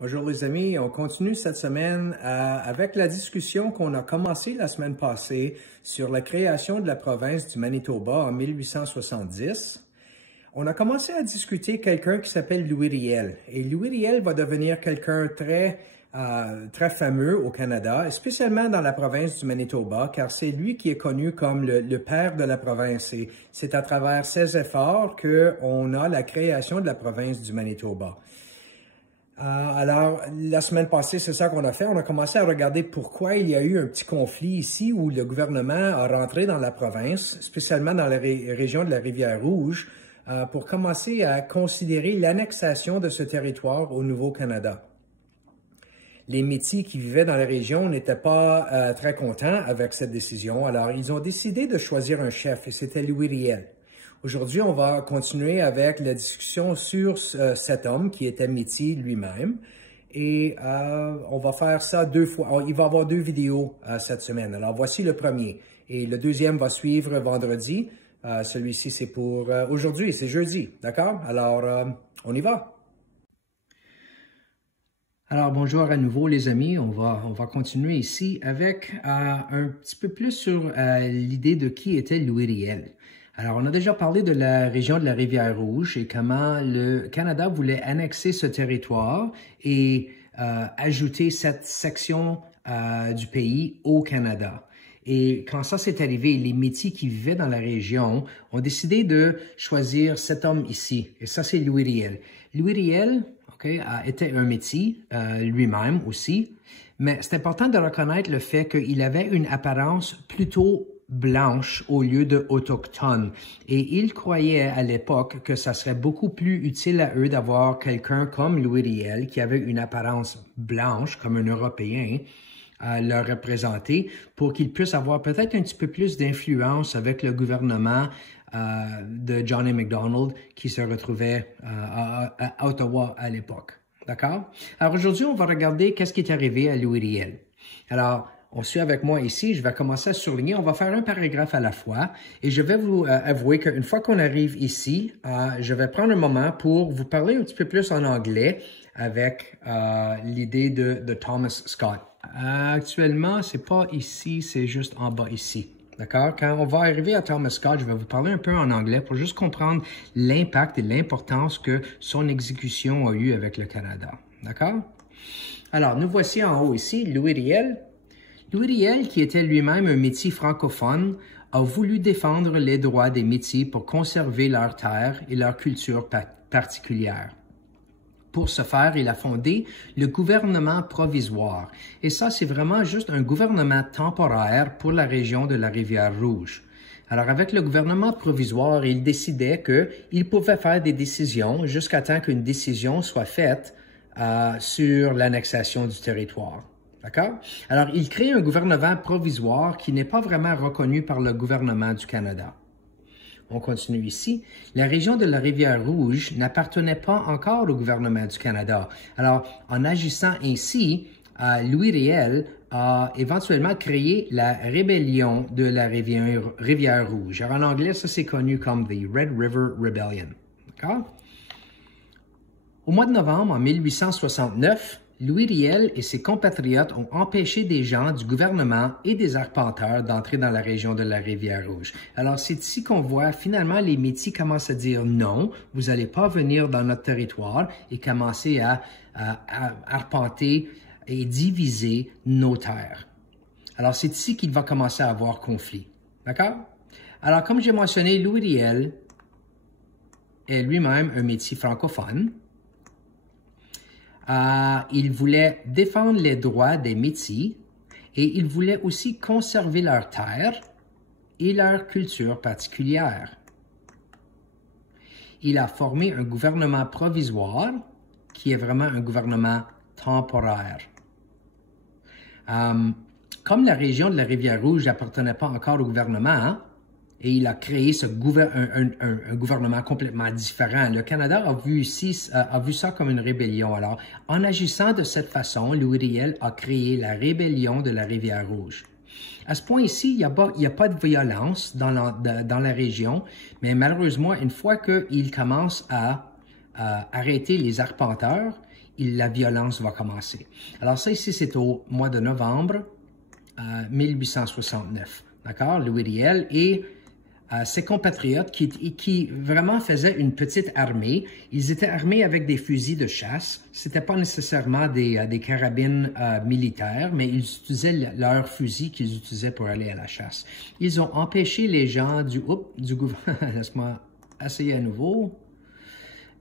Bonjour les amis, on continue cette semaine avec la discussion qu'on a commencé la semaine passée sur la création de la province du Manitoba en 1870. On a commencé à discuter quelqu'un qui s'appelle Louis Riel. Et Louis Riel va devenir quelqu'un très fameux au Canada, spécialement dans la province du Manitoba, car c'est lui qui est connu comme le père de la province. Et c'est à travers ses efforts qu'on a la création de la province du Manitoba. Alors, la semaine passée, c'est ça qu'on a fait. On a commencé à regarder pourquoi il y a eu un petit conflit ici où le gouvernement a rentré dans la province, spécialement dans la région de la Rivière-Rouge, pour commencer à considérer l'annexation de ce territoire au Nouveau-Canada. Les Métis qui vivaient dans la région n'étaient pas très contents avec cette décision, alors ils ont décidé de choisir un chef et c'était Louis Riel. Aujourd'hui, on va continuer avec la discussion sur cet homme qui était Métis lui-même et on va faire ça deux fois. Il va y avoir deux vidéos cette semaine. Alors, voici le premier et le deuxième va suivre vendredi. Celui-ci, c'est pour aujourd'hui, c'est jeudi, d'accord? Alors, on y va. Alors, bonjour à nouveau les amis. On va continuer ici avec un petit peu plus sur l'idée de qui était Louis Riel. Alors, on a déjà parlé de la région de la Rivière-Rouge et comment le Canada voulait annexer ce territoire et ajouter cette section du pays au Canada. Et quand ça s'est arrivé, les Métis qui vivaient dans la région ont décidé de choisir cet homme ici. Et ça, c'est Louis Riel. Louis Riel, était un Métis lui-même aussi, mais c'est important de reconnaître le fait qu'il avait une apparence plutôt blanche au lieu de autochtone. Et ils croyaient à l'époque que ça serait beaucoup plus utile à eux d'avoir quelqu'un comme Louis Riel qui avait une apparence blanche comme un Européen à leur représenter pour qu'ils puissent avoir peut-être un petit peu plus d'influence avec le gouvernement de John A. Macdonald qui se retrouvait à Ottawa à l'époque. D'accord? Alors aujourd'hui, on va regarder qu'est-ce qui est arrivé à Louis Riel. Alors, on suit avec moi ici, je vais commencer à surligner, on va faire un paragraphe à la fois et je vais vous avouer qu'une fois qu'on arrive ici, je vais prendre un moment pour vous parler un petit peu plus en anglais avec l'idée de Thomas Scott. Actuellement, c'est pas ici, c'est juste en bas ici. D'accord? Quand on va arriver à Thomas Scott, je vais vous parler un peu en anglais pour juste comprendre l'impact et l'importance que son exécution a eu avec le Canada. D'accord? Alors, nous voici en haut ici, Louis Riel. Louis Riel, qui était lui-même un Métis francophone, a voulu défendre les droits des Métis pour conserver leurs terres et leur culture particulière. Pour ce faire, il a fondé le gouvernement provisoire. Et ça, c'est vraiment juste un gouvernement temporaire pour la région de la Rivière-Rouge. Alors, avec le gouvernement provisoire, il décidait qu'il pouvait faire des décisions jusqu'à temps qu'une décision soit faite sur l'annexation du territoire. D'accord? Alors, il crée un gouvernement provisoire qui n'est pas vraiment reconnu par le gouvernement du Canada. On continue ici. La région de la Rivière-Rouge n'appartenait pas encore au gouvernement du Canada. Alors, en agissant ainsi, Louis Riel a éventuellement créé la rébellion de la Rivière-Rouge. Alors, en anglais, ça c'est connu comme the Red River Rebellion. D'accord? Au mois de novembre, en 1869, Louis Riel et ses compatriotes ont empêché des gens du gouvernement et des arpenteurs d'entrer dans la région de la Rivière-Rouge. Alors, c'est ici qu'on voit finalement les Métis commencent à dire non, vous n'allez pas venir dans notre territoire et commencer à arpenter et diviser nos terres. Alors, c'est ici qu'il va commencer à avoir conflit. D'accord? Alors, comme j'ai mentionné, Louis Riel est lui-même un Métis francophone. Il voulait défendre les droits des Métis et il voulait aussi conserver leurs terres et leur culture particulière. Il a formé un gouvernement provisoire qui est vraiment un gouvernement temporaire. Comme la région de la Rivière-Rouge n'appartenait pas encore au gouvernement, et il a créé un gouvernement complètement différent. Le Canada a vu ça comme une rébellion. Alors, en agissant de cette façon, Louis Riel a créé la rébellion de la Rivière-Rouge. À ce point ici, il n'y a pas de violence dans la région, mais malheureusement, une fois qu'il commence à arrêter les arpenteurs, la violence va commencer. Alors ça ici, c'est au mois de novembre 1869. D'accord? Louis Riel et ses compatriotes qui vraiment faisaient une petite armée. Ils étaient armés avec des fusils de chasse. C'était pas nécessairement des carabines militaires, mais ils utilisaient leurs fusils qu'ils utilisaient pour aller à la chasse. Ils ont empêché les gens du gouvernement. Laisse-moi essayer à nouveau.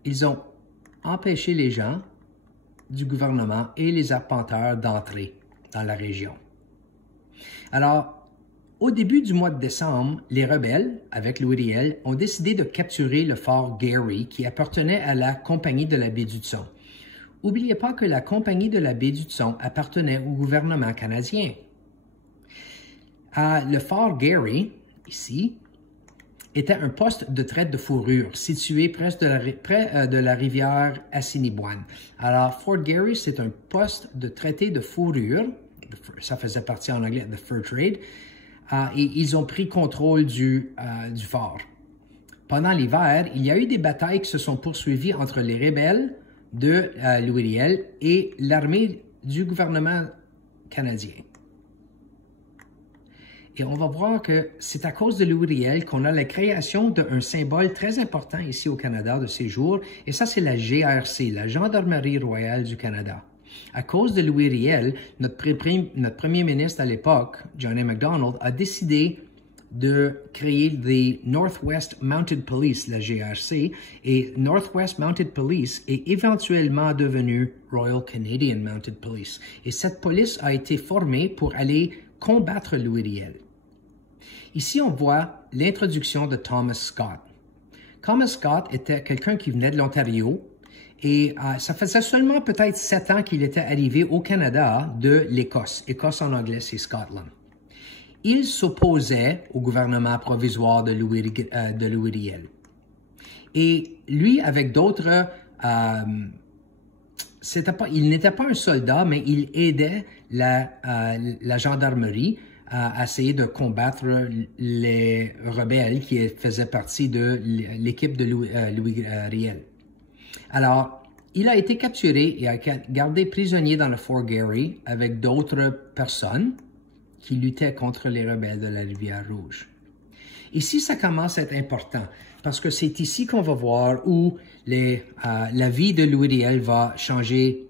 Ils ont empêché les gens du gouvernement et les arpenteurs d'entrer dans la région. Alors, au début du mois de décembre, les rebelles, avec Louis Riel, ont décidé de capturer le fort Garry qui appartenait à la Compagnie de la baie d'Hudson. N'oubliez pas que la Compagnie de la baie d'Hudson appartenait au gouvernement canadien. Le fort Garry, ici, était un poste de traite de fourrure situé près de la rivière Assiniboine. Alors, Fort Garry, c'est un poste de traité de fourrure, ça faisait partie en anglais de Fur Trade, et ils ont pris contrôle du fort. Pendant l'hiver, il y a eu des batailles qui se sont poursuivies entre les rebelles de Louis Riel et l'armée du gouvernement canadien. Et on va voir que c'est à cause de Louis Riel qu'on a la création d'un symbole très important ici au Canada de ces jours, et ça c'est la GRC, la Gendarmerie royale du Canada. À cause de Louis Riel, notre premier ministre à l'époque, John A. Macdonald, a décidé de créer the Northwest Mounted Police, la GRC, et Northwest Mounted Police est éventuellement devenu Royal Canadian Mounted Police. Et cette police a été formée pour aller combattre Louis Riel. Ici, on voit l'introduction de Thomas Scott. Thomas Scott était quelqu'un qui venait de l'Ontario, et ça faisait seulement peut-être 7 ans qu'il était arrivé au Canada de l'Écosse. Écosse en anglais, c'est Scotland. Il s'opposait au gouvernement provisoire de Louis Riel. Et lui, avec d'autres, il n'était pas un soldat, mais il aidait la gendarmerie à essayer de combattre les rebelles qui faisaient partie de l'équipe de Louis Riel. Alors, il a été capturé et a gardé prisonnier dans le Fort Garry avec d'autres personnes qui luttaient contre les rebelles de la Rivière-Rouge. Ici, ça commence à être important parce que c'est ici qu'on va voir où la vie de Louis Riel va changer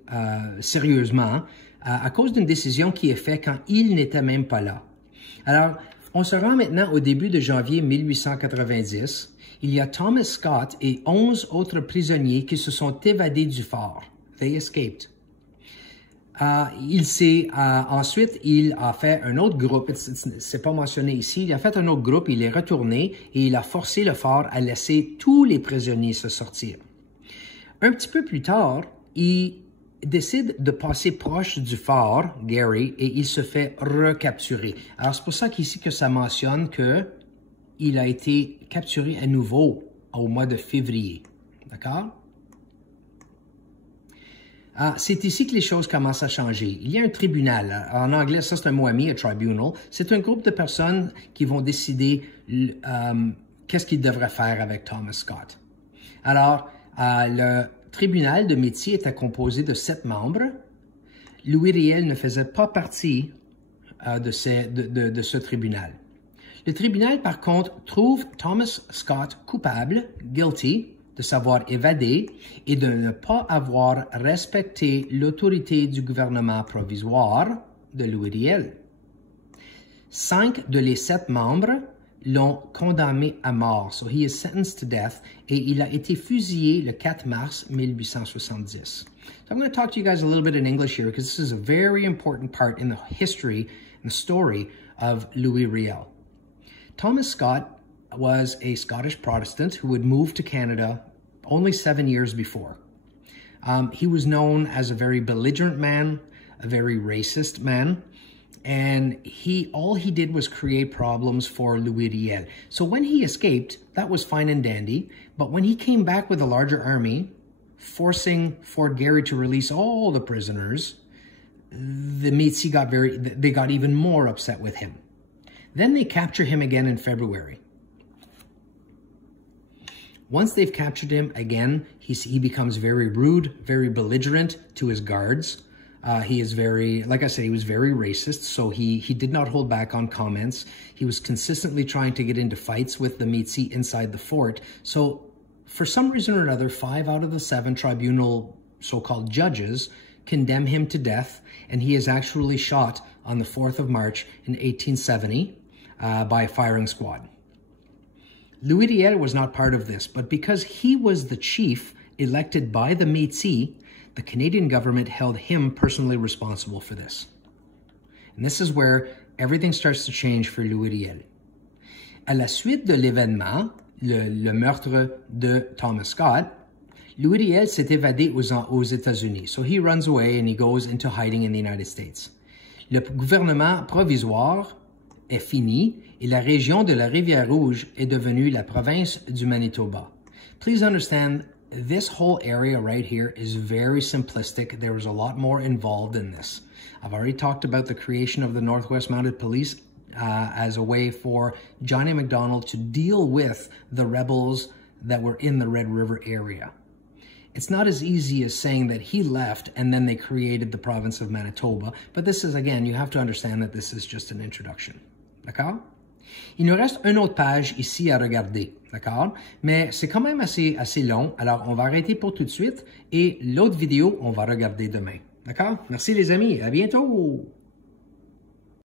sérieusement à cause d'une décision qui est faite quand il n'était même pas là. Alors, on se rend maintenant au début de janvier 1890. Il y a Thomas Scott et 11 autres prisonniers qui se sont évadés du fort. They escaped. Ensuite, il a fait un autre groupe, c'est pas mentionné ici, il a fait un autre groupe, il est retourné et il a forcé le fort à laisser tous les prisonniers se sortir. Un petit peu plus tard, il décide de passer proche du fort, Garry, et il se fait recapturer. Alors, c'est pour ça qu'ici que ça mentionne qu'il a été capturé à nouveau au mois de février. D'accord? C'est ici que les choses commencent à changer. Il y a un tribunal. En anglais, ça c'est un mot ami, a tribunal. C'est un groupe de personnes qui vont décider qu'est-ce qu'ils devraient faire avec Thomas Scott. Alors, le tribunal de métier était composé de 7 membres. Louis Riel ne faisait pas partie de ce tribunal. Le tribunal, par contre, trouve Thomas Scott coupable, guilty, de s'avoir évadé et de ne pas avoir respecté l'autorité du gouvernement provisoire de Louis Riel. 5 de les 7 membres l'ont condamné à mort. So he is sentenced to death et il a été fusillé le 4 mars 1870. So I'm going to talk to you guys a little bit in English here because this is a very important part in the history and the story of Louis Riel. Thomas Scott was a Scottish Protestant who had moved to Canada only 7 years before. He was known as a very belligerent man, a very racist man, and all he did was create problems for Louis Riel. So when he escaped, that was fine and dandy, but when he came back with a larger army, forcing Fort Garry to release all the prisoners, the Métis got even more upset with him. Then they capture him again in February. Once they've captured him, again, he becomes very rude, very belligerent to his guards. He is very, like I said, he was very racist, so he did not hold back on comments. He was consistently trying to get into fights with the Métis inside the fort. So for some reason or another, 5 out of the 7 tribunal so-called judges condemn him to death, and he is actually shot on the 4th of March in 1870 by a firing squad. Louis Riel was not part of this, but because he was the chief elected by the Métis, the Canadian government held him personally responsible for this. And this is where everything starts to change for Louis Riel. À la suite de l'événement, le meurtre de Thomas Scott, Louis Riel s'est évadé aux États-Unis. So he runs away and he goes into hiding in the United States. Le gouvernement provisoire est fini et la région de la Rivière-Rouge est devenue la province du Manitoba. Please understand, this whole area right here is very simplistic. There was a lot more involved in this. I've already talked about the creation of the Northwest Mounted Police as a way for Johnny MacDonald to deal with the rebels that were in the Red River area. It's not as easy as saying that he left and then they created the province of Manitoba, but this is, again, you have to understand that this is just an introduction. D'accord? Il nous reste une autre page ici à regarder, d'accord? Mais c'est quand même assez long, alors on va arrêter pour tout de suite et l'autre vidéo, on va regarder demain. D'accord? Merci les amis, à bientôt!